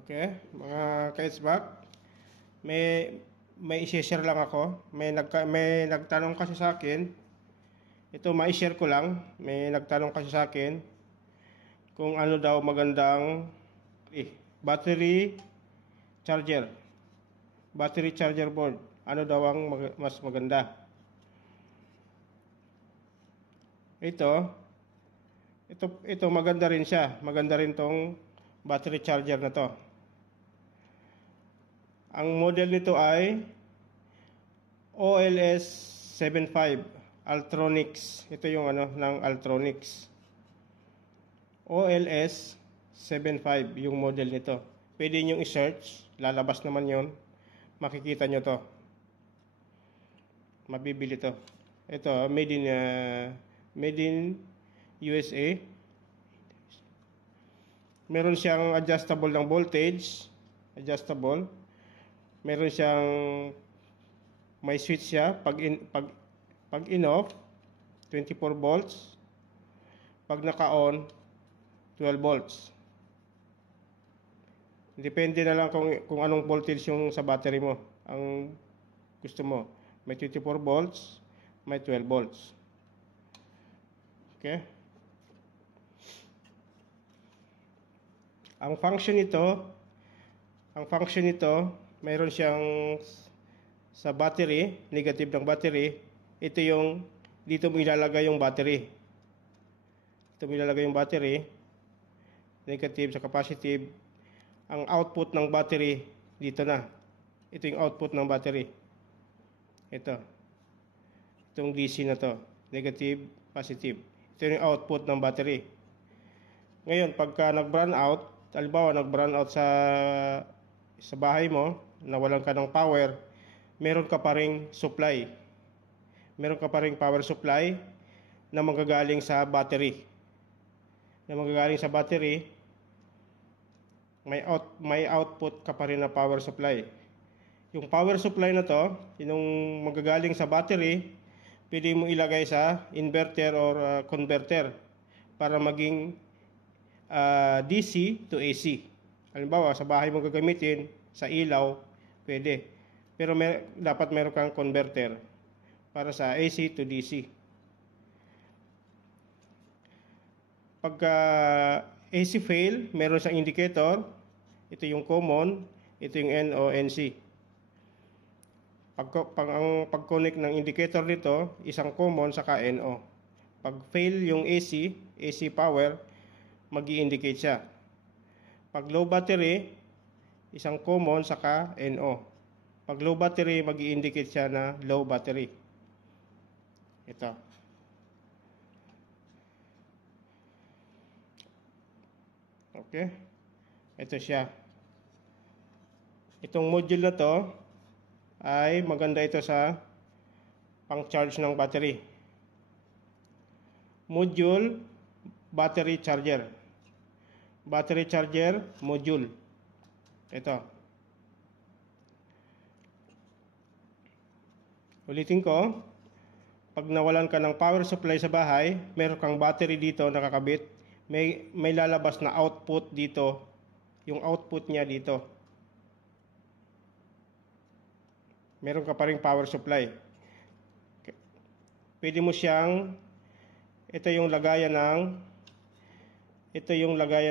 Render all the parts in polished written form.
Okay, mga ka-HVAC, may i-share lang ako. May nagtanong kasi sa akin. Ito mai-share ko lang. May nagtanong kasi sa akin kung ano daw magandang battery charger. Battery charger board. Ano daw ang mas maganda? Ito maganda rin siya. Maganda rin tong battery charger na to. Ang model nito ay OLS 75 Ultronics. Ito yung ng Ultronics. OLS 75 yung model nito. Pwede niyo i-search, lalabas naman 'yon. Makikita nyo to. Mabibili to. Ito made in USA. Meron siyang adjustable ng voltage, meron siyang may switch siya pag in off 24 volts, pag naka-on 12 volts. Depende na lang kung anong voltage yung sa battery mo ang gusto mo. May 24 volts, may 12 volts. Okay? Ang function nito, mayroon siyang sa battery, negative ng battery. Ito yung dito mo ilalagay yung battery. Negative sa positive. Ang output ng battery dito na. Ito yung output ng battery. Itong DC na to, negative, positive. Ito yung output ng battery. Ngayon, pagka nag-brown out, halimbawa nag-brown out sa bahay mo, nawalan ka ng power, meron ka pa ring supply. Meron ka pa ring power supply na manggagaling sa battery. May output ka pa rin na power supply. Yung power supply na to, yung manggagaling sa battery, pwede mo ilagay sa inverter or converter para maging DC to AC. Halimbawa, sa bahay mo gagamitin, sa ilaw, pwede. Pero dapat meron kang converter para sa AC to DC. Pagka AC fail, meron siyang indicator. Ito yung common, ito yung NONC. Ang pag-connect ng indicator nito, isang common saka NO. Pag fail yung AC power, magi-indicate siya. Pag low battery, isang common saka NO. Pag low battery, magi-indicate siya na low battery. Ito. Okay. Ito siya. Itong module na to ay maganda ito sa pang-charge ng battery. Module battery charger. Battery charger module. Ito. Ulitin ko. Pag nawalan ka ng power supply sa bahay, meron kang battery dito nakakabit. May lalabas na output dito. Yung output niya dito. Meron ka pa ring power supply. Pwede mo siyang ito yung lagayan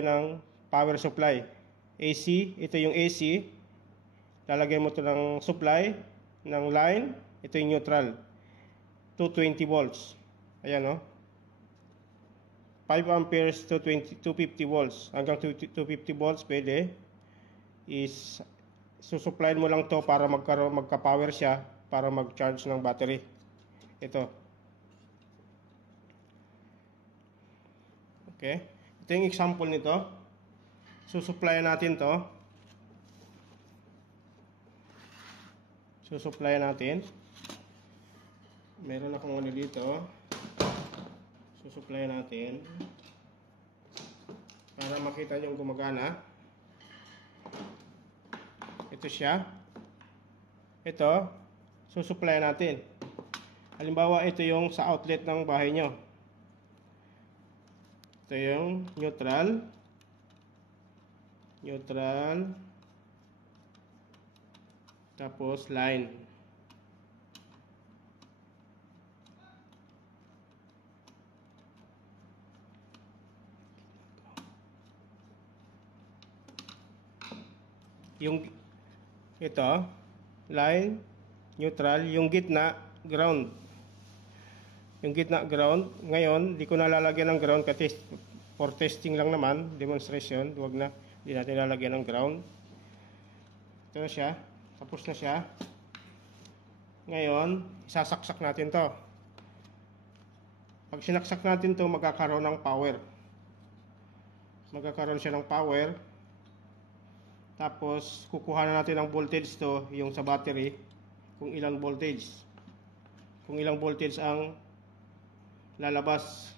ng power supply. AC, ito yung AC. Lalagay mo ito ng supply ng line, ito yung neutral. 220 volts. Ayan, 5 amperes to 250 volts. Hanggang 250 volts pwede. Susupply mo lang to para magka-power siya para mag-charge ng battery. Ito. Okay. Ito yung example nito. Susupply natin to. Meron akong dito. Susupply natin. Para makita nyo gumagana. Ito siya. Ito. Susupply natin. Halimbawa, ito yung sa outlet ng bahay nyo. Ito yung neutral. neutral, tapos line. Yung ito, line, neutral, yung gitna, ground. Yung gitna, ground. Ngayon, di ko na lalagyan ng ground kasi for testing lang naman, demonstration, huwag na, di natin lalagyan ng ground. Ito na siya, tapos na siya. Ngayon, isasaksak natin to. Pag sinaksak natin to, magkakaroon ng power. Magkakaroon siya ng power. Tapos, kukuha na natin ang voltage to, yung sa battery, kung ilang voltage. Kung ilang voltage ang lalabas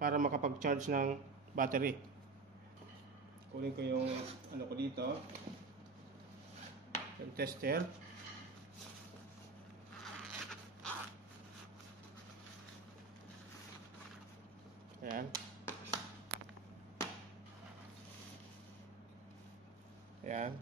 para makapag-charge ng battery. Kunin ko yung ano ko dito, yung tester. Ayan. Ayan.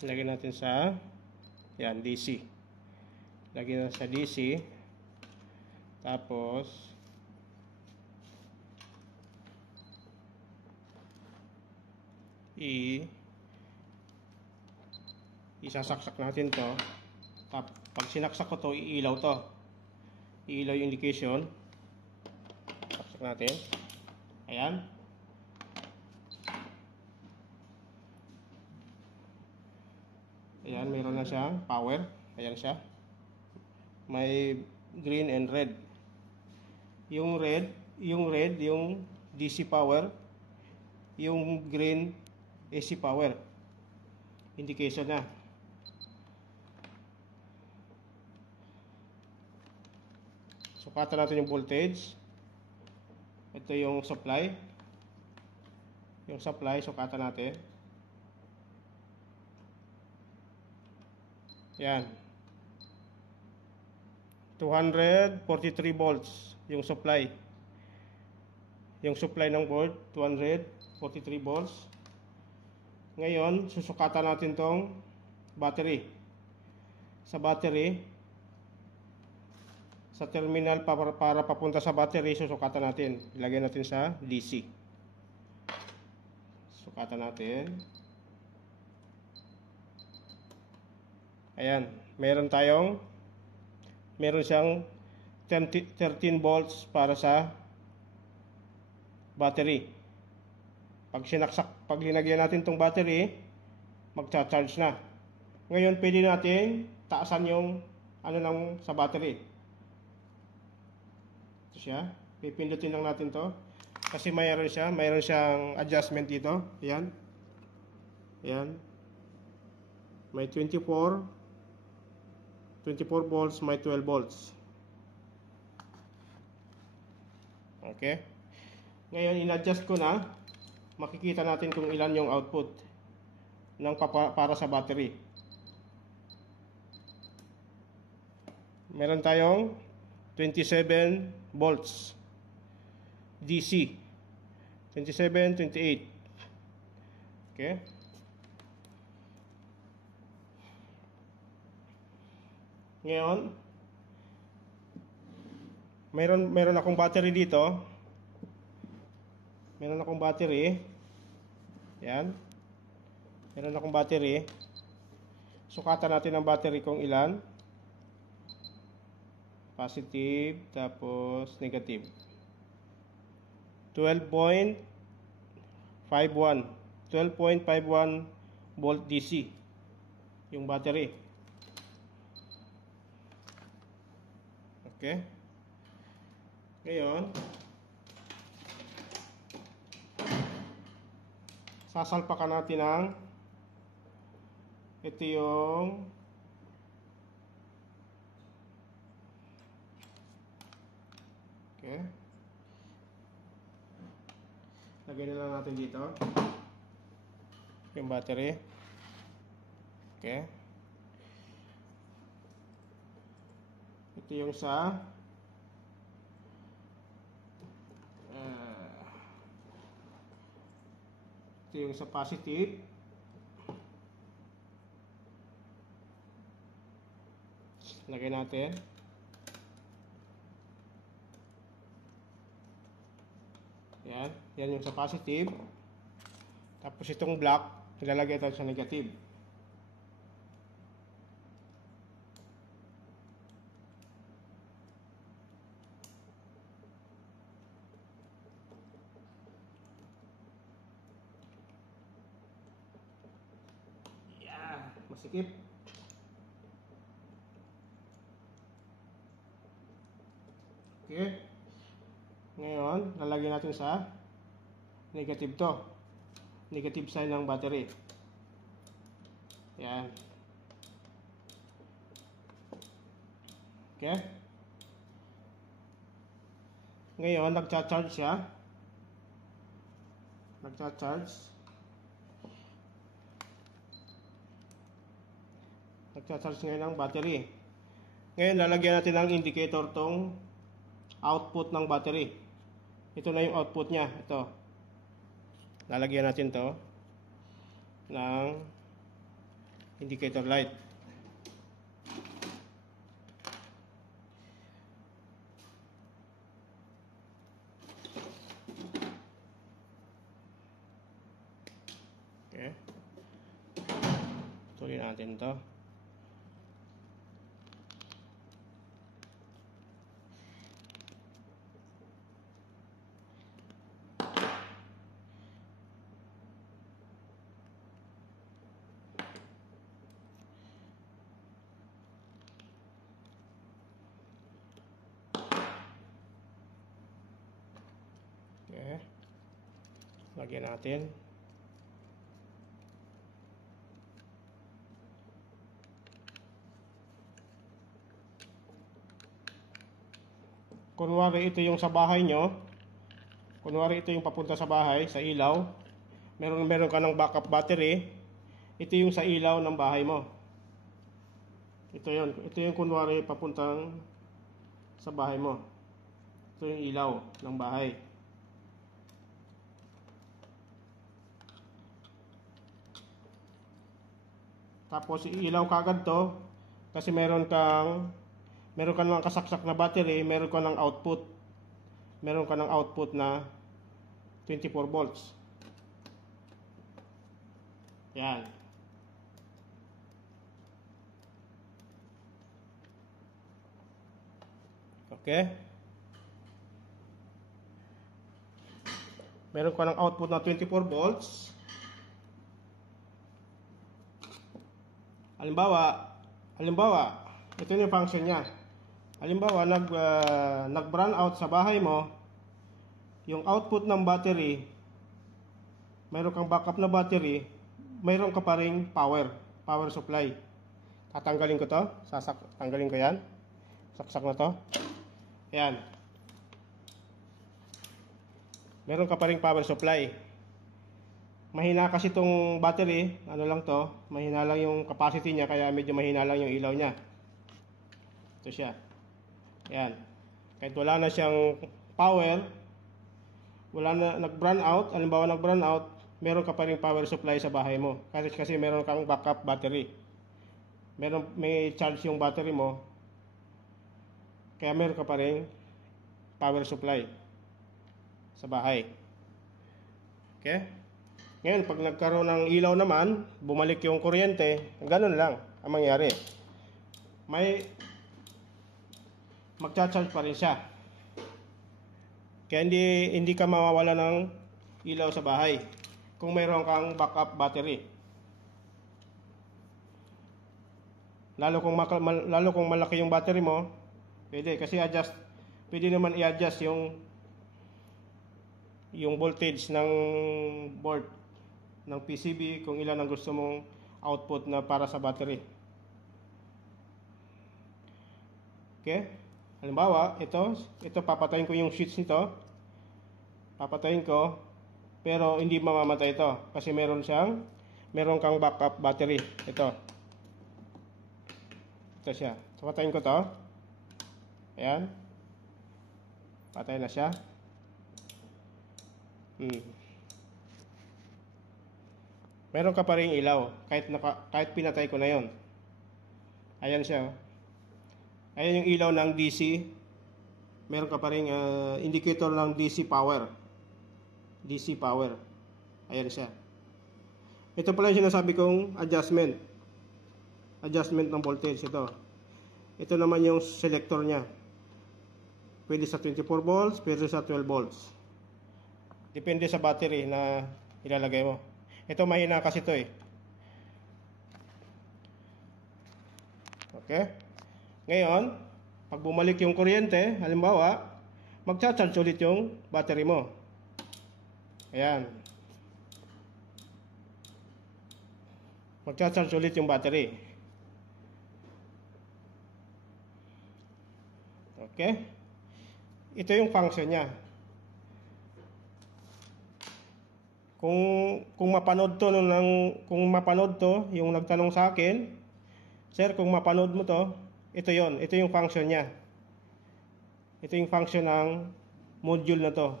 Lagyan natin sa yan, DC. Lagyan natin sa DC. Tapos isasaksak natin to. Pag sinaksak ko to, iilaw to. Iilaw yung indication. Saksak natin. Ayan. Ayan, mayroon na siyang power. Ayan siya. May green and red. Yung red, yung DC power. Yung green, AC power. Indication na. Sukatan natin yung voltage. Ito yung supply. Yung supply, sukatan natin. Yan. 243 volts yung supply. Yung supply ng board, 243 volts. Ngayon, susukatan natin tong battery. Sa battery, sa terminal para papunta sa battery, susukatan natin. Ilagay natin sa DC. Sukatan natin. Ayan, meron siyang 13 volts para sa battery. Pag linagyan natin tong battery, magcha-charge na. Ngayon, pwede natin taasan yung sa battery. Ito siya. Pipindutin lang natin to. Kasi mayroon siyang adjustment dito. Ayan. Ayan. May 24 volts, may 12 volts. Okay. Ngayon, in-adjust ko na. Makikita natin kung ilan yung output ng para sa battery. Meron tayong 27 volts DC. 27, 28. Okay. Ngayon, meron akong battery dito. Meron akong battery. Yan. Meron akong battery. Sukatan natin ang battery kung ilan. Positive, tapos negative. 12.51. 12.51 volt DC. Yung battery. Okay. Ngayon, sasalpakan natin ang ito yung okay. Lagyan na lang natin dito yung battery. Okay. Ito yung sa ito yung sa positive. Lagay natin. Yan. Yan yung sa positive. Tapos itong black, ilalagay ito sa negative. Yeah, masikip. Okay. Ngayon, lalagyan natin sa negative to. Negative sign ng battery. Yan. Okay. Ngayon, nagcha-charge siya. Nagcha-charge. Nagcha-charge ngayon ang battery. Ngayon, lalagyan natin ng indicator tong output ng battery. Ito na yung output niya. Ito. Lalagyan natin to ng indicator light. Okay. Tuloy natin to. Okay. Lagyan natin. Kunwari ito yung sa bahay nyo. Kunwari ito yung papunta sa bahay, sa ilaw. Meron ka ng backup battery. Ito yung sa ilaw ng bahay mo. Ito yun. Ito yung kunwari papuntang sa bahay mo. Ito yung ilaw ng bahay. Tapos ilaw kagad to kasi meron kang ng kasaksak na battery, meron ka ng output. Meron ka ng output na 24 volts. Yan. Okay? Meron ka ng output na 24 volts. Halimbawa, ito yung function niya. Halimbawa, nag-brown out sa bahay mo, yung output ng battery, mayroon kang backup na battery, mayroon ka pa ring power supply. Tatanggalin ko to, tanggalin ko yan. Saksak na to. Ayan. Meron ka pa ring power supply. Mahina kasi itong battery, ano lang to, mahina lang yung capacity niya, kaya medyo mahina lang yung ilaw niya. Ito siya. Yan. Kahit wala na siyang power, wala na, nag-brown out, halimbawa nag-brown out, meron ka pa rin power supply sa bahay mo. Kasi meron kang backup battery. May charge yung battery mo, kaya meron ka pa rin power supply sa bahay. Okay? Ngayon, pag nagkaroon ng ilaw naman, bumalik yung kuryente, ganun lang ang mangyari. Magcha-charge pa rin siya. Kaya hindi ka mawawala ng ilaw sa bahay kung mayroon kang backup battery. Lalo kung malaki yung battery mo, pwede naman i-adjust yung voltage ng board ng PCB kung ilan ang gusto mong output na para sa battery. Okay? Halimbawa, ito papatayin ko yung switch nito. Papatayin ko, pero hindi mamamatay ito kasi meron kang backup battery. Ito siya. So, patayin ko to. Ayan. Patay na siya. Meron ka pa ring ilaw kahit pinatay ko na 'yon. Ayan siya. Ayan yung ilaw ng DC. Meron ka pa ring indicator ng DC power. DC power. Ayan siya. Ito pala yung sinasabi kong adjustment. Adjustment ng voltage ito. Ito naman yung selector niya. Pwede sa 24 volts, pwede sa 12 volts. Depende sa battery na ilalagay mo. Ito mahina kasi ito eh. Okay? Ngayon, pag bumalik yung kuryente, halimbawa, magcha-charge ulit yung battery mo. Ayan. Magcha-charge ulit yung battery. Okay? Ito yung function niya. Kung mapanood to yung nagtanong sa akin, sir, kung mapanood mo to, ito yung function niya. Ito yung function ng module na to.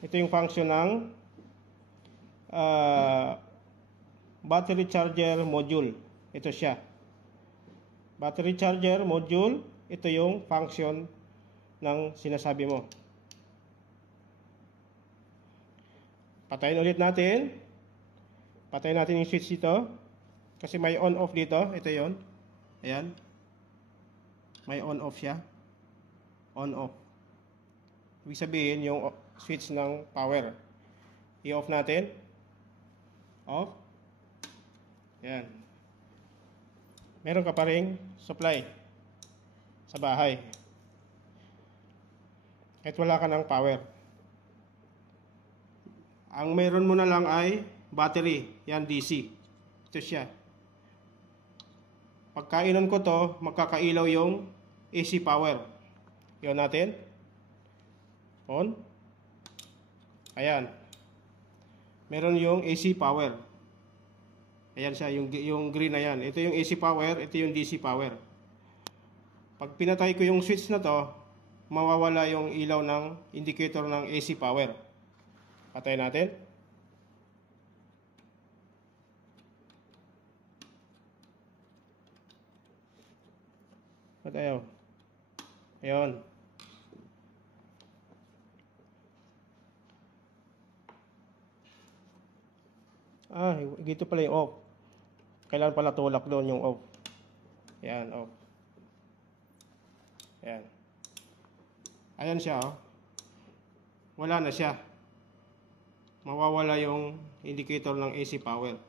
Ito yung function ng battery charger module. Ito siya. Battery charger module, ito yung function ng sinasabi mo. Patayin ulit natin. Patayin natin yung switch dito. Kasi may on-off dito. Ito yon. Ayan. May on-off siya. On-off. Ibig sabihin yung switch ng power. I-off natin. Off. Ayan. Meron ka pa ring supply sa bahay. Kahit wala ka ng power. Ang meron mo na lang ay battery. Yan, DC. Ito siya. Pagkainon ko to, magkakailaw yung AC power. Yun natin. On. Ayan. Meron yung AC power. Ayan siya, yung green na yan. Ito yung AC power, ito yung DC power. Pag pinatay ko yung switch na to, mawawala yung ilaw ng indicator ng AC power. Patay natin. Patayaw. Ayun. Dito pala yung off. Kailangan pala tulak doon yung off. Ayan, off. Ayan. Ayan siya, oh. Wala na siya. Mawawala yung indicator ng AC power.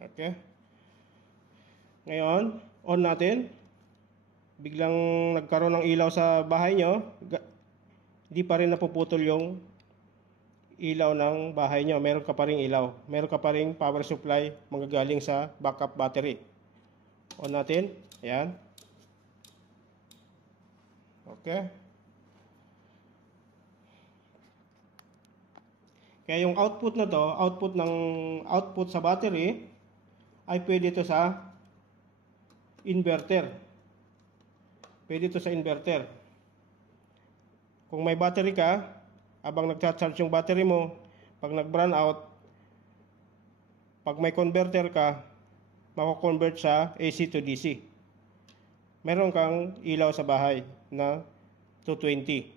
Okay. Ngayon, on natin. Biglang nagkaroon ng ilaw sa bahay nyo. Di pa rin napuputol yung ilaw ng bahay nyo. Meron ka pa rin ilaw. Meron ka pa rin power supply manggagaling sa backup battery. On natin. Ayan. Okay. Kaya yung output na to, output sa battery ay pwede ito sa inverter. Pwede ito sa inverter. Kung may battery ka, habang nagcha-charge yung battery mo, pag nag-brown out, pag may converter ka, mako-convert sa AC to DC. Meron kang ilaw sa bahay na 220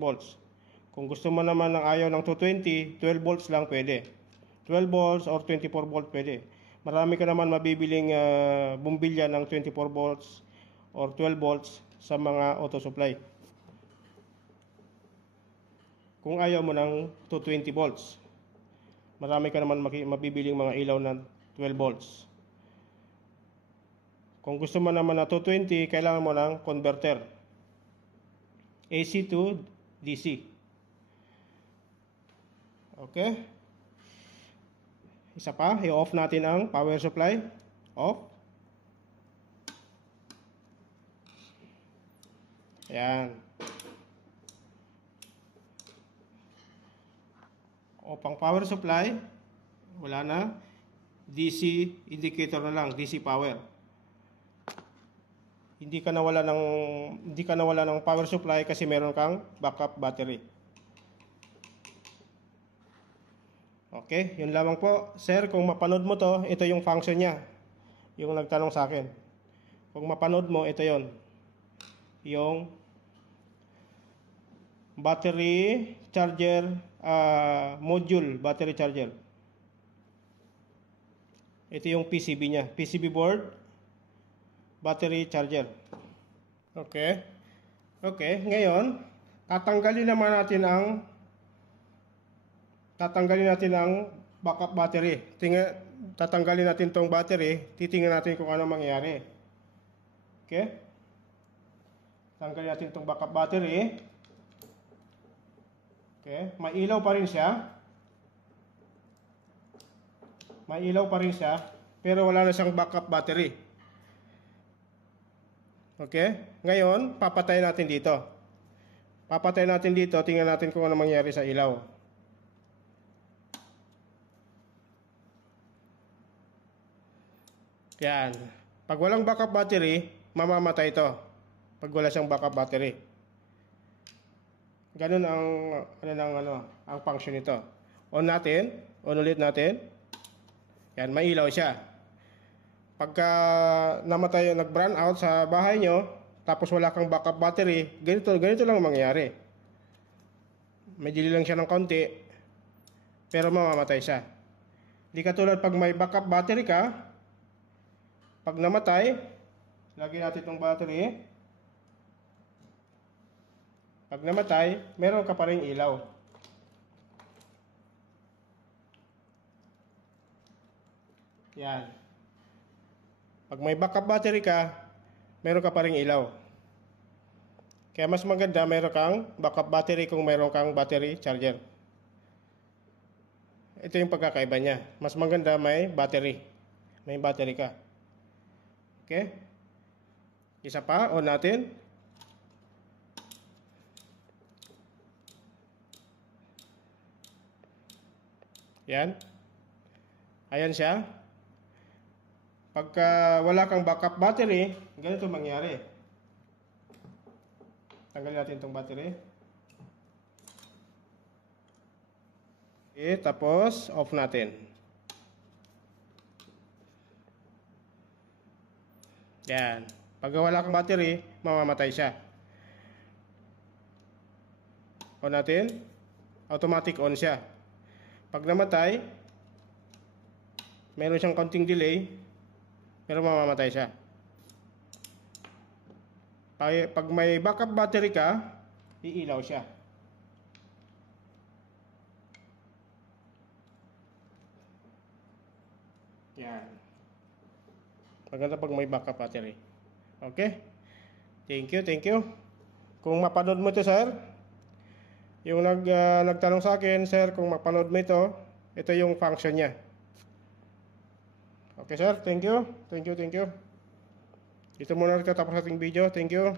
volts. Kung gusto mo naman ng ayaw ng 220, 12 volts lang pwede. 12 volts or 24 volts pwede. Marami ka naman mabibiling bumbilya ng 24 volts or 12 volts sa mga auto supply. Kung ayaw mo ng 220 volts, marami ka naman mabibiling mga ilaw ng 12 volts. Kung gusto mo naman na 220, kailangan mo ng converter. AC to DC. Okay. Isa pa, i-off natin ang power supply. Off. Ayan. Off ang power supply. Wala na. DC indicator na lang, DC power. Hindi ka nawala ng power supply kasi meron kang backup battery. Okay, yun lamang po. Sir, kung mapanood mo to, ito yung function niya. Yung nagtanong sa akin. Kung mapanood mo, ito yon. Yung battery charger module, battery charger. Ito yung PCB niya. PCB board, battery charger. Okay. Okay, ngayon, tatanggalin natin ang backup battery. Tatanggalin natin tong battery, titingnan natin kung ano mangyayari. Okay? Tanggalin natin tong backup battery. Okay, may ilaw pa rin siya. May ilaw pa rin siya, pero wala na siyang backup battery. Okay? Ngayon, papatayin natin dito. Papatayin natin dito, tingnan natin kung ano mangyayari sa ilaw. Yan. Pag walang backup battery, mamamatay ito. Pag wala siyang backup battery. Ganun ang function nito. On natin, on ulit natin. Yan, may ilaw siya. Pagka namatay, nag-brown out sa bahay nyo, tapos wala kang backup battery, ganito lang mangyayari. May dili lang siya ng konti, pero mamamatay siya. Di katulad pag may backup battery ka, pag namatay, lagyan natin itong battery. Pag namatay, meron ka pa rin ilaw. Yan. Pag may backup battery ka, meron ka pa rin ilaw. Kaya mas maganda meron kang backup battery kung meron kang battery charger. Ito yung pagkakaiba niya. Mas maganda may battery. May battery ka. Okay? Isa pa, on natin. Yan. Ayan siya. Pagka wala kang backup battery, ganito mangyari. Tanggalin natin itong battery. Okay, tapos off natin. Yan. Pag wala kang battery, mamamatay siya. On natin. Automatic on siya. Pag namatay, meron siyang konting delay, pero mamamatay siya. Pag may backup battery ka, iilaw siya. Yan. Maganda pag may backup battery. Okay? Thank you. Kung mapanood mo ito, sir, yung nagtanong sa akin, sir, kung mapanood mo ito yung function niya. Okay, sir. Thank you. Dito muna rin tatapos ating video. Thank you.